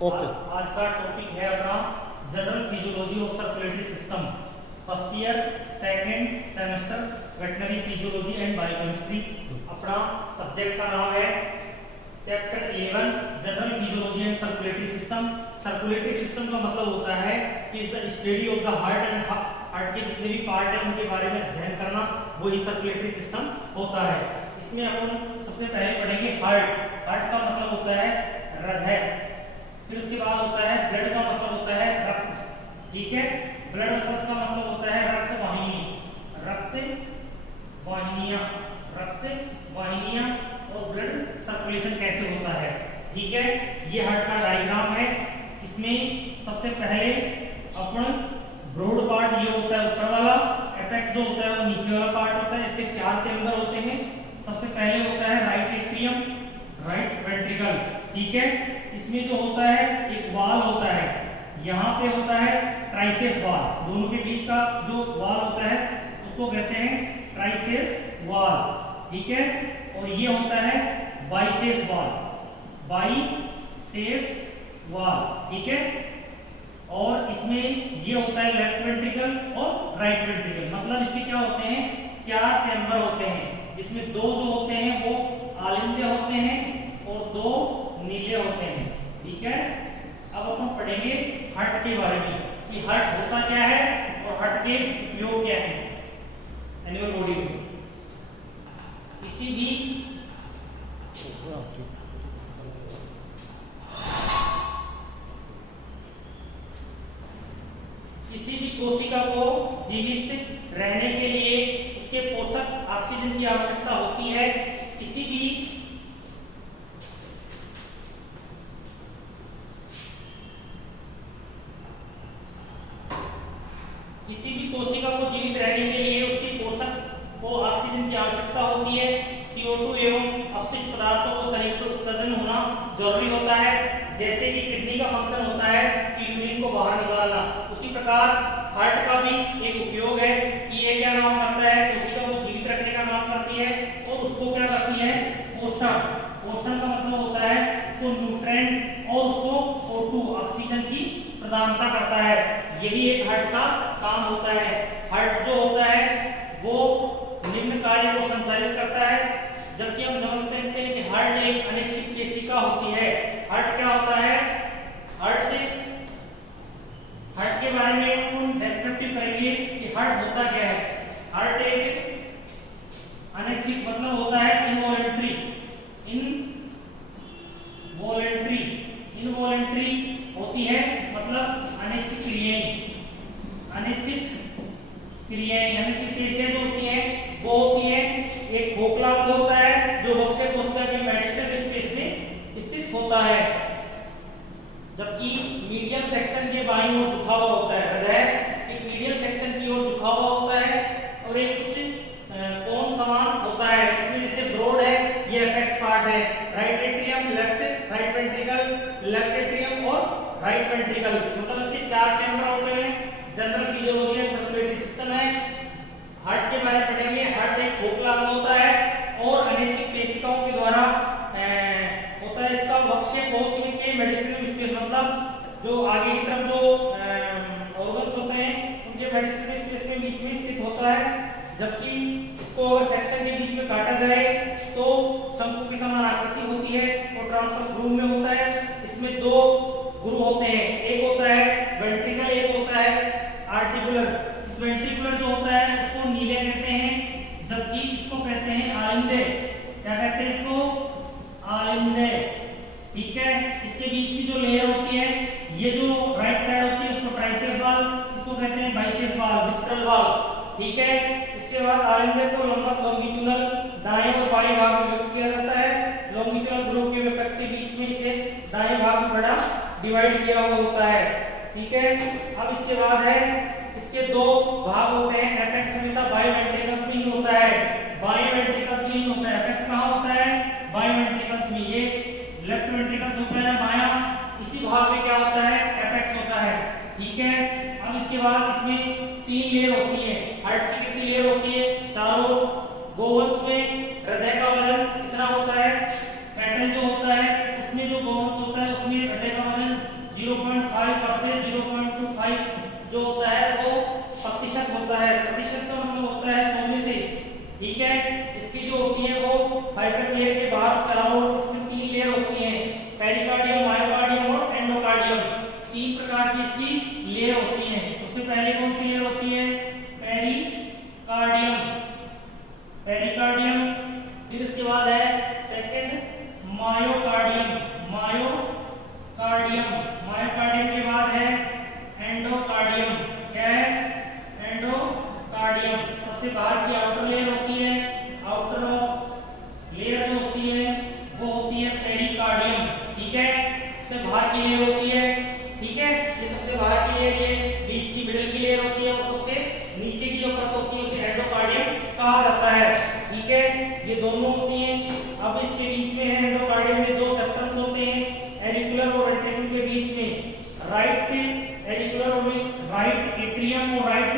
Okay. आज का topic है अपना general physiology of circulatory system, first year second semester veterinary physiology and biochemistry. अपना सब्जेक्ट का नाम है chapter 11 general physiology and circulatory system. Circulatory system का मतलब होता है कि is the study of the heart and heart के जितने भी पार्ट है उनके बारे में अध्ययन करना, वही सर्कुलेटरी सिस्टम होता है। इसमें अपन सबसे पहले पढ़ेंगे हार्ट। हार्ट का मतलब होता है हृदय, फिर उसके बाद होता है ब्लड का मतलब होता है रक्त, ठीक है। ब्लड वेसल्स का मतलब होता है रक्त वाहिनी, रक्त वाहिनियां और ब्लड सर्कुलेशन कैसे होता है, ठीक है। ये हार्ट का डायग्राम है। इसमें सबसे पहले अपन ब्रॉड पार्ट ये होता है ऊपर वाला, एपेक्स जो होता है वो नीचे वाला पार्ट होता है। इसके 4 चैम्बर होते हैं। सबसे पहले होता है राइट एट्रियम, राइट वेंट्रिकल, ठीक है। इसमें जो होता है एक वाल होता है, यहाँ पे होता है ट्राइसेप वाल, दोनों के बीच का जो वाल होता है उसको कहते हैं ट्राइसेप वाल, ठीक है। और ये होता है बाइसेप वाल, ठीक है। और इसमें ये होता है लेफ्ट वेंट्रिकल और राइट वेंट्रिकल। मतलब इसके क्या होते हैं, 4 चैम्बर होते हैं, जिसमें 2 जो होते हैं वो आलिंदे होते हैं और 2 नीले होते हैं, ठीक है। अब अपन पढ़ेंगे हार्ट के बारे में कि हार्ट होता क्या है और हार्ट के उपयोग क्या है एनिमल बॉडी में। किसी भी कोशिका को जीवित रहने के लिए उसके पोषक ऑक्सीजन की आवश्यकता होती है। किसी भी कोशिका को जीवित रहने के लिए उसके पोषक को ऑक्सीजन की आवश्यकता होती है। CO2 एवं अपशिष्ट पदार्थों को शरीर से उत्सर्जन होना जरूरी होता है। जैसे कि किडनी का फंक्शन होता है कि यूरिन को बाहर निकालना, उसी प्रकार हार्ट का भी एक उपयोग है कि ये क्या काम करता है, कोशिका को जीवित रखने का काम करती है और उसको क्या करती है, पोषण का मतलब होता है उसको न्यूट्रिएंट और उसको O2 ऑक्सीजन की प्रदानता करता है। यही एक हार्ट का काम होता है। हार्ट जो होता है वो निम्न कार्य को संचालित करता है, जबकि हम समझते हैं कि हार्ट एक अनिश्चित केशिका होती है। हार्ट क्या होता है, हार्ट के बारे में हम डिस्क्रिप्टिव करेंगे कि हार्ट होता क्या है। हार्ट एक अनिश्चित मतलब होता है इनवॉलेंट्री होती है, मतलब अनिश्चित पेशियां जो होती है वो होती है एक खोखला अंग होता है जो वक्ष कोशिका के मेडिस्टल स्पेस में स्थित होता है, जबकि मीडियल सेक्शन के बाईं ओर झुका हुआ होता है। हृदय एक मीडियल सेक्शन की ओर झुका हुआ होता है और एक कुछ कोन समान होता है। इसमें जैसे ब्रॉड है ये एपेक्स पार्ट है, right atrium, right ventricle, left atrium और राइट वेंट्रिकल, मतलब इसके 4 चैम्बर होते हैं। General physiology and circulatory system है। हार्ट के बारे में पढ़ेंगे। हार्ट एक खोखला अंग होता है और अनिश्चित पेशिकाओं के द्वारा होता है। इसका वक्ष कोशिका के मेडिस्टल स्पेस, मतलब जो आगे की तरफ जो ऑर्गन्स होते हैं उनके मेडिस्टल स्पेस में बीच में स्थित होता है, जबकि इसको अगर सेक्शन के बीच में काटा जाए तो शंकु की समान आकृति होती है और ट्रांसवर्स ग्रूव में होता है। इसमें 2 ग्रूव होते हैं, एक होता है वेंट्रिकल, एक होता है आर्टिकुलर। इस वेंट्रिकुलर जो होता है उसको नीले कहते हैं, जबकि इसको कहते हैं आलिंदे। क्या कहते हैं इसको, आलिंदे, ठीक है। इसके बीच की जो लेयर होती है, ये जो राइट साइड होती है उसको ट्राइसेप वाल, इसको कहते हैं बाइसेप वाल, विट्रल वाल, ठीक है। इसके बाद आलिंदे को लंबवत लॉन्गिट्यूडल दाएं और बाएं भाग में व्यक्त किया जाता है। लॉन्गिट्यूडल ग्रूव के एपेक्स के बीच में इसे दाएं भाग में बड़ा डिवाइड किया हुआ होता है, ठीक है। अब इसके बाद है इसके 2 भाग होते हैं। एपेक्स हमेशा बाएं वेंट्रिकल्स में ही होता है, बाएं वेंट्रिकल्स में ही होता है। एपेक्स कहां होता है, बाएं वेंट्रिकल्स में। ये लेफ्ट वेंट्रिकल्स होता है बायां, इसी भाग में क्या होता है, एपेक्स होता है, ठीक है। अब इसके बाद इसमें 3 लेयर होती है। हार्ट की कितनी लेयर होती है, चारों। गोवंश में हृदय का वजन कितना होता है, कैटल जो होता है उसमें जो गोवंश होता है उसमें हृदय का वजन होती है वो फाइब्रस लेयर के बाहर चारों ओर इसमें 3 लेयर होती हैं, पेरिकार्डियम, मायोकार्डियम और एंडोकार्डियम। 3 प्रकार की इसकी लेयर होती हैं। सबसे पहले कौन सी लेयर होती है? Pericardium, pericardium. फिर इसके बाद है सेकंड मायोकार्डियम, मायोकार्डियम, मायोकार्डियम के बाद है एंडोकार्डियम। क्या है? एंडोकार्डियम। सबसे बाहर की आउटर लेयर होती है, आउटर ऑफ लेयर जो होती है वो होती है पेरिकार्डियम। ठीक है, इससे बाहर की लेयर होती है। ठीक है, ये सबसे बाहर की लेयर, ये बीच की मिडिल की लेयर होती है, और सबसे नीचे की जो परत होती है उसे एंडोकार्डियम कहा जाता है। ठीक है, ये दोनों होती हैं। अब इसके बीच में है एंडोकार्डियम में 2 सेप्टम्स होते हैं, एरिकुलर और वेंट्रिकल के बीच में। राइट एरिकुलर और राइट एट्रियम और राइट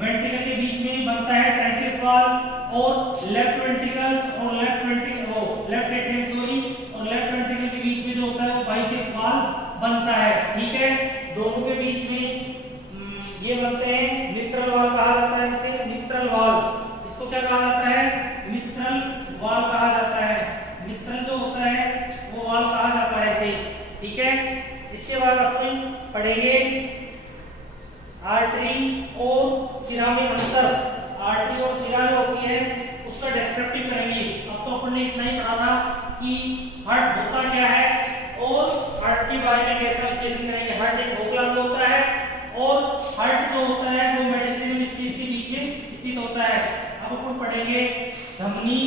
वेंट्रिकल के बीच में बनता है ट्राइसेप्स वॉल, और लेफ्ट वेंट्रिकल्स और लेफ्ट एट्रियम सॉरी और लेफ्ट वेंट्रिकल के बीच में जो होता है वो बाइसेप्स वॉल बनता है। ठीक है, दोनों के बीच में ये बनते हैं मित्रल वॉल कहा जाता है, जिसे मित्रल वॉल, इसको क्या कहा जाता है? मित्रल वॉल कहा जाता है। मित्रल जो होता है वो वॉल कहा जाता है इसे। ठीक है, इसके बाद अपन पढ़ेंगे आर्टरी और सिरा में अंतर। आर्टरी और सिरा जो होती है उसका डिस्क्रिप्टिव करेंगे। अब तो अपन ने इतना ही पढ़ा था कि हार्ट होता क्या है और हार्ट के बारे में कैसा विश्लेषण करेंगे। हार्ट एक खोखला अंग होता है और हार्ट जो होता है वो मेडिस्टम स्पेस के बीच में स्थित होता है। अब अपन पढ़ेंगे धमनी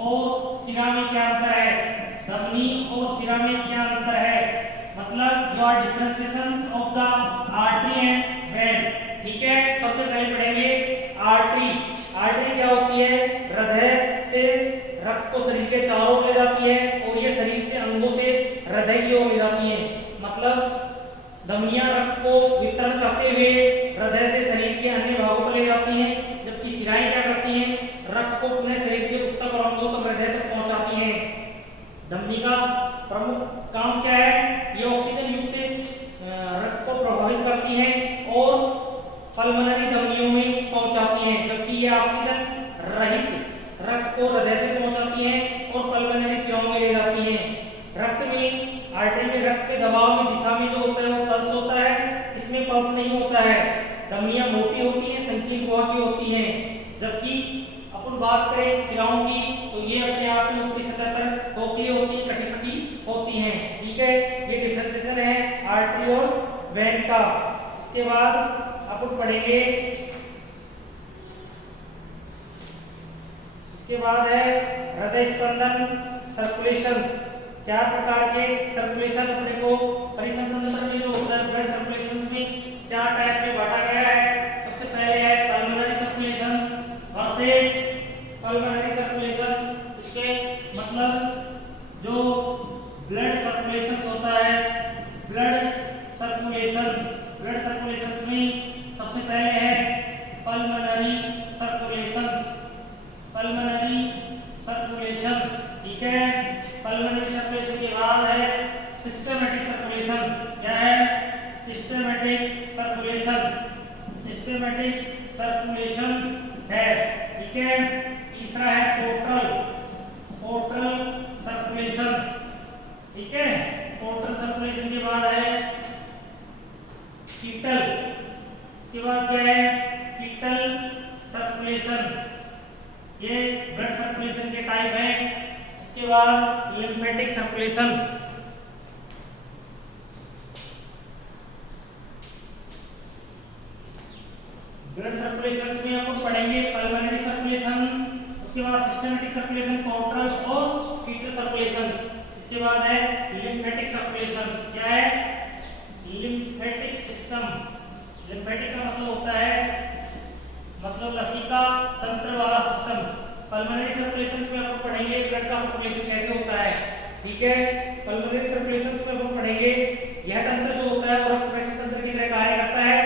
और सिरा में क्या अंतर है। धमनी और सिरा में क्या अंतर है, मतलब जो are differentiations of the artery and vein. ठीक है, सबसे पहले पढ़ेंगे आर्टरी। आर्टरी क्या होती है? हृदय से रक्त को शरीर के चारों ओर ले जाती है, और ये शरीर से अंगों से हृदय की ओर ले जाती है। मतलब धमनियां रक्त को वितरण करते हुए हृदय से शरीर के अन्य भागों पर ले जाती हैं, जबकि सिराएं क्या करती हैं? रक्त को अपने शरीर के उत्तक और अंगों तक हृदय तक पहुंचाती हैं। धमनी का प्रमुख काम क्या है? ये ऑक्सीजन युक्त रक्त को प्रभावित करती हैं और पल्मोनरी धमनियों में पहुंचाती हैं, जबकि ये ऑक्सीजन रहित रक्त को हृदय से पहुंचाती हैं और पल्मोनरी शिराओं में ले जाती हैं। रक्त में, आर्टरी में रक्त के दबाव में दिशा में जो होता है वो पल्स होता है, इसमें पल्स नहीं होता है। धमनियां मोटी होती हैं, संकीर्ण गुहा की होती हैं, जबकि अपन बात करें सिराओं की तो ये अपने आप में ऊपरी सतह पर खोखली होती है, कटी-फटी होती हैं। ठीक है, ये डिफरेंशिएशन है आर्टरी और वेन का। इसके बाद अपन पढ़ेंगे, इसके बाद है हृदय स्पंदन, सर्कुलेशन। 4 प्रकार के सर्कुलेशन अपने को परिसंतंत्र में जो होता है ब्लड सर्कुलेशन में 4 टाइप में बांटा गया है। सबसे पहले है pulmonary circulation versus pulmonary circulation. इसके मतलब जो ब्लड सर्कुलेशन होता है, ब्लड सर्कुलेशन में सबसे पहले है पल्मोनरी सर्कुलेशन, पल्मोनरी सर्कुलेशन। ठीक है, पल्मोनरी सर्कुलेशन के बाद है सिस्टमैटिक सर्कुलेशन। क्या है? सिस्टमैटिक सर्कुलेशन, सिस्टमैटिक सर्कुलेशन है। ठीक है, तीसरा है पोर्टल, पोर्टल सर्कुलेशन। ठीक है, पोर्टल सर्कुलेशन के बाद है कीटल। इसके बाद क्या है? कीटल सर्कुलेशन, ये ब्लड सर्कुलेशन के टाइप है। उसके बाद लिम्फेटिक सर्कुलेशन। ब्लड सर्कुलेशन में अपन पढ़ेंगे पल्मोनरी सर्कुलेशन, उसके बाद सिस्टमैटिक सर्कुलेशन, पोर्टल और फीटल सर्कुलेशन। इसके बाद है लिम्फेटिक सर्कुलेशन। क्या है? Lymphatic system. लिम्फेटिक का मतलब होता है मतलब लसिका तंत्र वाला सिस्टम। पल्मोनरी सर्कुलेशन में अपन पढ़ेंगे ब्लड का सर्कुलेशन कैसे होता है। ठीक है, पल्मोनरी सर्कुलेशन में अपन पढ़ेंगे यह तंत्र जो होता है वो प्रेशर तंत्र की तरह कार्य करता है,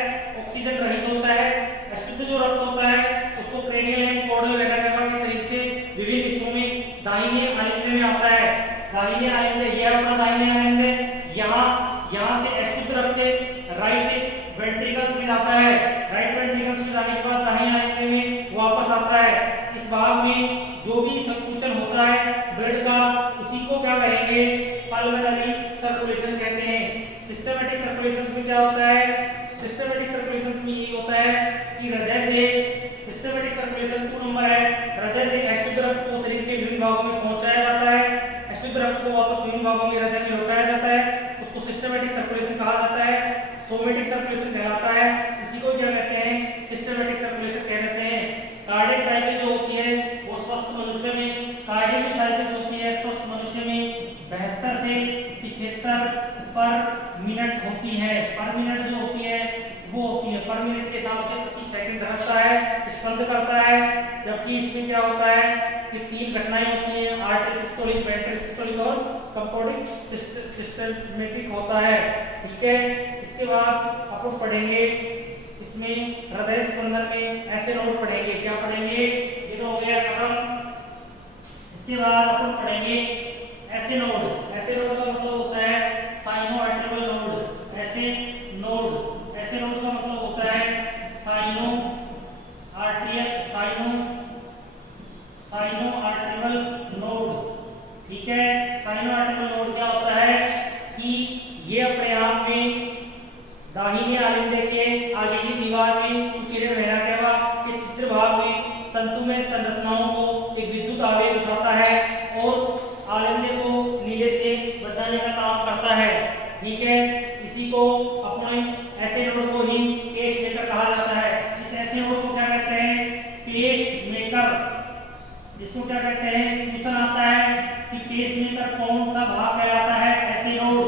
ऑक्सीजन रहित होता है। अशुद्ध जो रक्त होता है उसको क्रेनियल एंड कॉर्डल वगैरह के शरीर के विभिन्न हिस्सों में दाहिने आलिंदे में आता है। दाहिने आलिंदे, यह अपना दाहिने आलिंदे, यहाँ से अशुद्ध रक्त राइट वेंट्रिकल्स में जाता है। राइट वेंट्रिकल्स में जाने के बाद दाहिने आलिंदे में वापस आता है। इस भाग में जो भी संकुचन होता क्या होता है, सिस्टमैटिक सर्कुलेशन में ये होता है कि हृदय से सिस्टमैटिक सर्कुलेशन 2 नंबर है, हृदय से अशुद्ध रक्त को शरीर के विभिन्न भागों में पहुंचाया जाता है, अशुद्ध रक्त को वापस विभिन्न भागों में हृदय में लौटाया जाता है, उसको सिस्टमैटिक सर्कुलेशन कहा जाता है। सोमैटिक सर्कुलेशन कहलाता है, इसी को क्या कहते हैं, सिस्टमैटिक सर्कुलेशन कहते हैं। कार्डियक साइकिल जो होती है वो स्वस्थ मनुष्य में, कार्डियक साइकिल होती है स्वस्थ मनुष्य में 72 से 75 पर मिनट होती है, पर मिनट जो होती है वो होती है पर मिनट के हिसाब से प्रति सेकंड धड़कता है, स्पंद करता है। जबकि इसमें क्या होता है कि 3 घटनाएं होती हैं, आर्टरी सिस्टोलिक, वेंट्रल सिस्टोलिक और कंपाउंडिंग सिस्टमैटिक होता है। ठीक है, इसके बाद अपन पढ़ेंगे इसमें हृदय स्पंदन में ऐसे नोड पढ़ेंगे, क्या पढ़ेंगे, ये तो हो गया खत्म। इसके बाद अपन पढ़ेंगे ऐसे नोड, ऐसे नोड का मतलब होता है साइनो आर्टरियल नोड, ऐसे नोड, ऐसे नोड का मतलब होता है sino arterial, sino arterial node. ठीक है, साइनो आर्टरियल नोड क्या होता है कि ये अपने आप में दाहिने आलिंदे के आगे की दीवार में सुपीरियर वेना केवा के छिद्र भाग में तंतुमय संरचनाओं को एक विद्युत आवेग उठाता है और आलिंदे को नीले से बचाने का काम करता है। ठीक है, इसी को अपने ऐसे नोड को ही पेस मेकर कहा जाता है। इस ऐसे नोड को क्या कहते हैं, पेस मेकर। इसको क्या कहते हैं, क्वेश्चन आता है कि पेस मेकर कौन सा भाग कहलाता है, ऐसे नोड।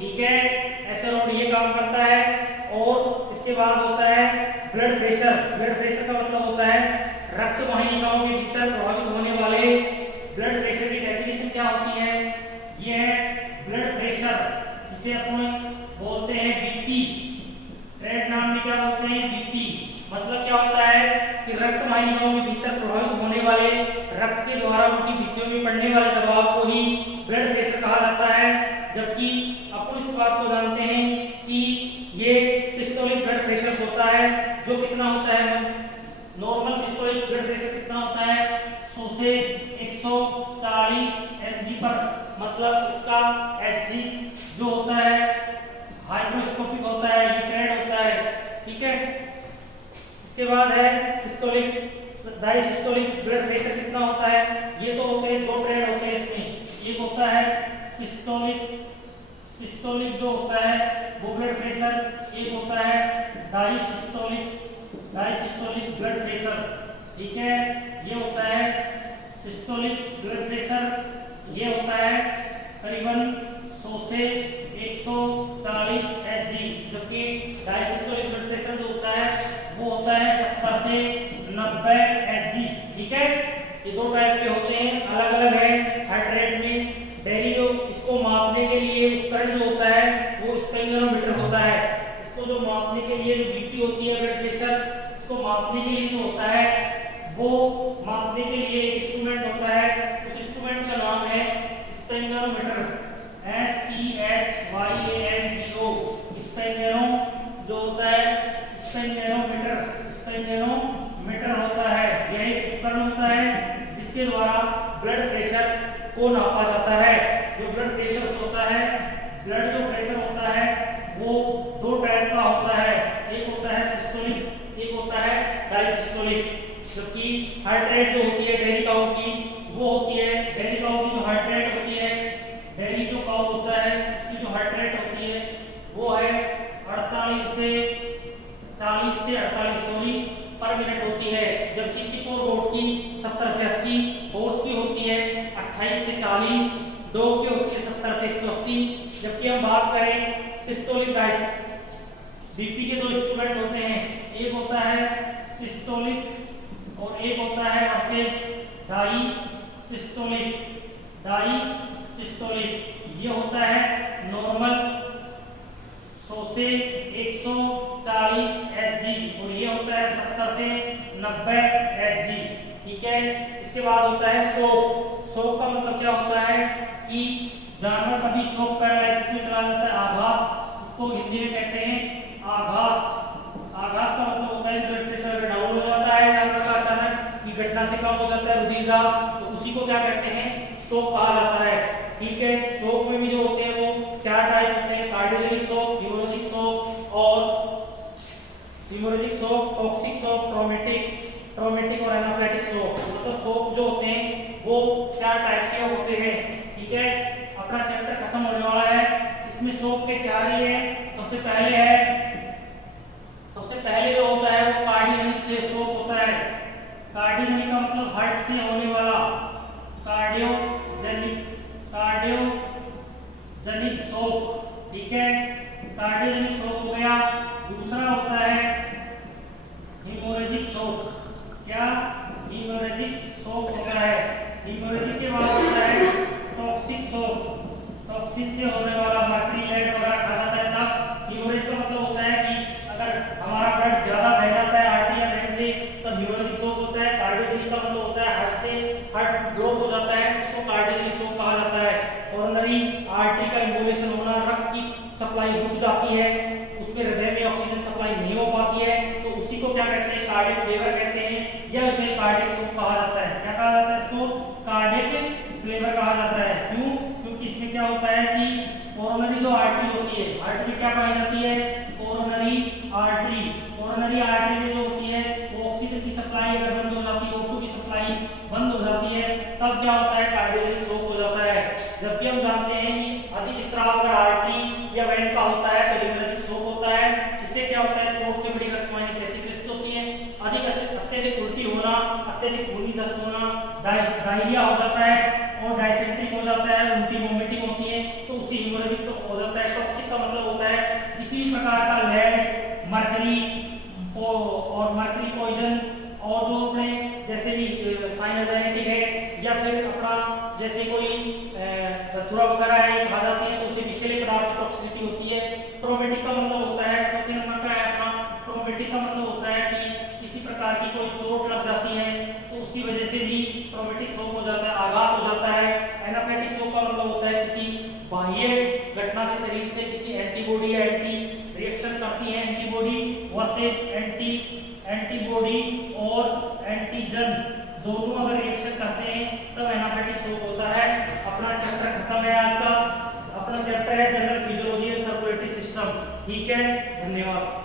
ठीक है, ऐसे नोड ये काम करता है। और इसके बाद होता है ब्लड प्रेशर। ब्लड प्रेशर का मतलब होता है रक्त वाहिनिकाओं के भीतर प्रभावित होने वाले ब्लड प्रेशर की डेफिनेशन क्या होती है, ये है ब्लड प्रेशर, जिसे अपन बोलते हैं बीपी, ट्रेड नाम में क्या बोलते हैं, बीपी। मतलब क्या होता है कि रक्त वाहिनिकाओं के भीतर प्रभावित होने वाले रक्त के द्वारा उनकी भित्तियों में पड़ने वाले दबाव को ही ब्लड प्रेशर कहा जाता है। जबकि अपन इस बात को जानते हैं कि ये सिस्टोलिक ब्लड प्रेशर होता है, जो कितना होता है, नॉर्मल सिस्टोलिक ब्लड प्रेशर कितना होता है, 100 से 140 mg पर, मतलब इसका hg जो होता है हाइड्रोस्कोपिक होता है, ये ट्रेड होता है। ठीक है, इसके बाद है सिस्टोलिक, डायसिस्टोलिक ब्लड प्रेशर कितना होता है, ये तो होते हैं 2 ट्रेड होते हैं इसमें, एक होता है सिस्टोलिक, सिस्टोलिक जो होता है वो ब्लड प्रेशर, एक होता है डायसिस्टोलिक, डायसिस्टोलिक ब्लड प्रेशर। ठीक है, ये होता है सिस्टोलिक ब्लड प्रेशर, ये होता है करीबन 100 से 140 Hg, जबकि डायसिस्टोलिक ब्लड प्रेशर जो होता है वो होता है 70 से 90 Hg। ठीक है, ये 2 टाइप के होते हैं, अलग अलग है हार्ट रेट में। डेली जो इसको मापने के लिए उपकरण जो होता है वो स्पेक्ट्रोमीटर होता है। इसको जो मापने के लिए जो बीपी होती है, ब्लड प्रेशर, इसको मापने के लिए जो होता है वो मापने के लिए एक इंस्ट्रूमेंट होता है, उस इंस्ट्रूमेंट का नाम है स्पेक्ट्रोमीटर, SPHYANGO। स्पेक्ट्रो जो होता है स्पेक्ट्रोमीटर, स्पेक्ट्रोमीटर होता है, यह एक उपकरण होता है जिसके द्वारा ब्लड प्रेशर को नापा जाता है। जो ब्लड प्रेशर होता है, ब्लड जो प्रेशर होता है वो 2 टाइप का होता है, एक होता है सिस्टोलिक, एक होता है डायसिस्टोलिक। जबकि हार्ट रेट जो होती है डेयरी काऊ की, वो होती है, डेयरी काऊ की जो हार्ट रेट होती है, डेयरी जो काऊ होता है उसकी जो हार्ट रेट होती है वो है 48 से 48 पर मिनट होती है। जबकि सिपोर रोड की 70 से 80, हॉर्स की होती है 28 से 40, डॉग की होती है 70 से 180। जबकि हम बात करें सिस्टोलिक डायसिस, बीपी के 2 इंस्ट्रूमेंट होते हैं, एक होता है सिस्टोलिक और एक होता है वर्सेस डायसिस्टोलिक, डायसिस्टोलिक। ये होता है नॉर्मल 100 से 140 Hg और ये होता है 70 से 90 Hg। ठीक है, इसके बाद होता है शोक। शोक का मतलब क्या होता है कि जानवर कभी शोक पैरालिसिस में चला जाता है, आघात, इसको हिंदी में कहते हैं आघात। आघात का मतलब होता है ब्लड प्रेशर डाउन हो जाता है जानवर का अचानक, की घटना से कम हो जाता है रुधिर दाब, तो उसी को क्या कहते हैं, शोक कहा जाता है। ठीक है, शोक में भी जो होते हैं वो 4 टाइप होते हैं, कार्डियोजेनिक शोक, हीमोरेजिक शोक जानते हैं सबसे पहले जो होता है वो कार्डियोजेनिक से शोक होता है। कार्डियोजेनिक का मतलब हार्ट से होने वाला, कार्डियोजेनिक शोक, ठीक है, कार्डियोजेनिक शोक हो गया। दूसरा होता है हीमोरेजिक शोक। क्या? हीमोरेजिक शोक होता है। हीमोरेजिक के बाद होता है टॉक्सिक शोक, टॉक्सिन से होने वाला, मर्क्यूरी लेड वगैरह खा जाता है तब। हीमोरेज का मतलब होता है कि अगर हमारा ब्लड ज्यादा बह जाता है आर्टरी या वेन से तो हीमोरेजिक शोक होता है। कार्डियोजेनिक का मतलब होता है हार्ट ब्लॉक हो जाता है, उसको कार्डियोजेनिक शोक कहा जाता है। कोरोनरी आर्टरी का इम्बोलेशन होना, रक्त की सप्लाई रुक जाती है, उसमें हृदय में ऑक्सीजन सप्लाई नहीं हो पाती है, तो उसी को क्या कहते हैं? कार्डियक फेलियर कहते हैं, या उसे कार्डियक शोक कहा जाता है। क्या कहा जाता है इसको? कार्डियक फेलियर कहा जाता है। क्यों? क्योंकि इसमें क्या होता है कि कोरोनरी जो आर्टरी होती है, आर्टरी में क्या पाई जाती है? Coronary artery. कोरोनरी आर्टरी में जो होती है वो ऑक्सीजन की सप्लाई अगर बंद हो जाती है, O2 की सप्लाई बंद हो जाती है, तब क्या होता है? कार्डियोजेनिक शोक हो जाता है। जबकि हम जानते हैं कि अधिक स्त्राव अगर आर्टरी या वेन का होता है तो हीमोरेजिक शोक होता है। इससे क्या होता है? चोट से बड़ी रक्तवाहिनी क्षतिग्रस्त होती है, अत्यधिक उल्टी होना, अत्यधिक खूनी दस्त होना, डायरिया हो जाता है और डायसेंट्रिक हो जाता है, उल्टी वोमिटिंग होती है, तो उसी हीमोरेजिक तो हो जाता है। टॉक्सिक का मतलब होता है किसी प्रकार का लेड, मर्करी और मर्करी पॉइजन, और जो अपने जैसे भी साइनोजाइटिक है या फिर अपना जैसे कोई धतूरा वगैरह है खा जाती है तो उसे विषैले पदार्थ से टॉक्सिसिटी होती है। ट्रोमेटिक का मतलब होता है, चौथे नंबर का है अपना, ट्रोमेटिक का मतलब होता है कि किसी प्रकार की कोई चोट लग जाती है तो उसकी वजह से भी ट्रोमेटिक शोक हो जाता है, आघात हो जाता है। एनाफिलेक्टिक शोक का मतलब होता है किसी बाह्य घटना से शरीर से किसी एंटीबॉडी या एंटी रिएक्शन करती है, एंटीबॉडी वर्सेस एंटीबॉडी और एंटीजन दोनों अगर रिएक्शन करते हैं तब एनाफिलेक्टिक शोक होता है। अपना चैप्टर खत्म है आज का। अपना चैप्टर है general physiology and circulatory system. ठीक है, धन्यवाद।